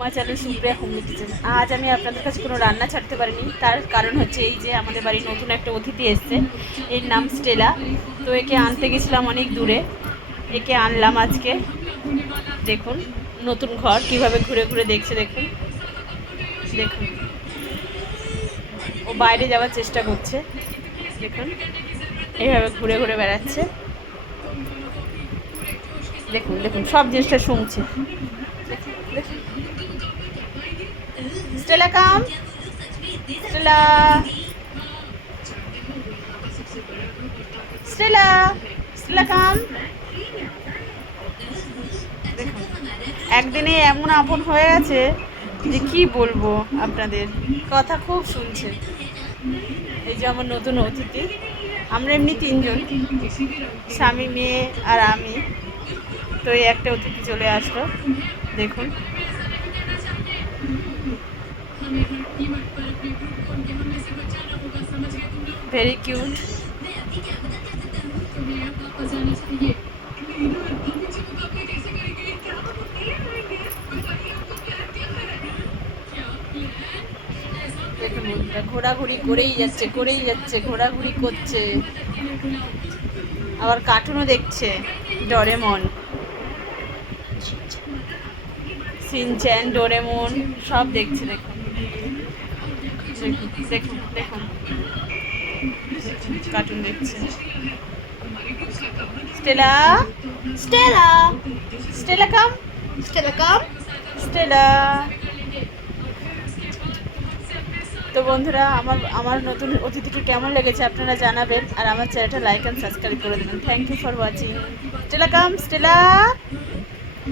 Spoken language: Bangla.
মা চ্যানেল সুপ্রিয়া হোমলি কিচেন। আজ আমি আপনাদের কাছে কোনো রান্না ছাড়তে পারিনি, তার কারণ হচ্ছে এই যে আমাদের বাড়ি নতুন একটা অতিথি এসছে, এর নাম স্টেলা। তো একে আনতে গেছিলাম অনেক দূরে, একে আনলাম আজকে। দেখুন নতুন ঘর কিভাবে ঘুরে ঘুরে দেখছে, দেখুন দেখুন ও বাইরে যাওয়ার চেষ্টা করছে, দেখুন এইভাবে ঘুরে ঘুরে বেড়াচ্ছে। দেখুন দেখুন সব জিনিসটা শুনছে। দেখুন দেখুন Stella come, Stella, Stella, Stella কাম। দেখুন একদিনে এমন আপন হয়ে গেছে যে কি বলবো আপনাদের, কথা খুব শুনছে। এই যে আমার নতুন অতিথি, আমরা এমনি তিনজন, স্বামী, মেয়ে আর আমি। তো এই একটা অতিথি চলে আসলো, দেখুন। Very cute. দেখুন বন্ধুরা, ঘোরাঘুরি করেই যাচ্ছে করেই যাচ্ছে, ঘোরাঘুরি করছে, আবার কার্টুনও দেখছে, ডোরেমন, সিনচ্যান, ডোরেমন সব দেখছে। দেখুন দেখুন দেখুন দেখুন কার্টুন দেখছে। Stella, Stella, Stella come, Stella come, Stella. তো বন্ধুরা, আমার আমার নতুন অতিথিটি কেমন লেগেছে আপনারা জানাবেন, আর আমার চ্যানেলটা লাইক অ্যান্ড সাবস্ক্রাইব করে দেবেন। Thank you for watching. Stella come, Stella.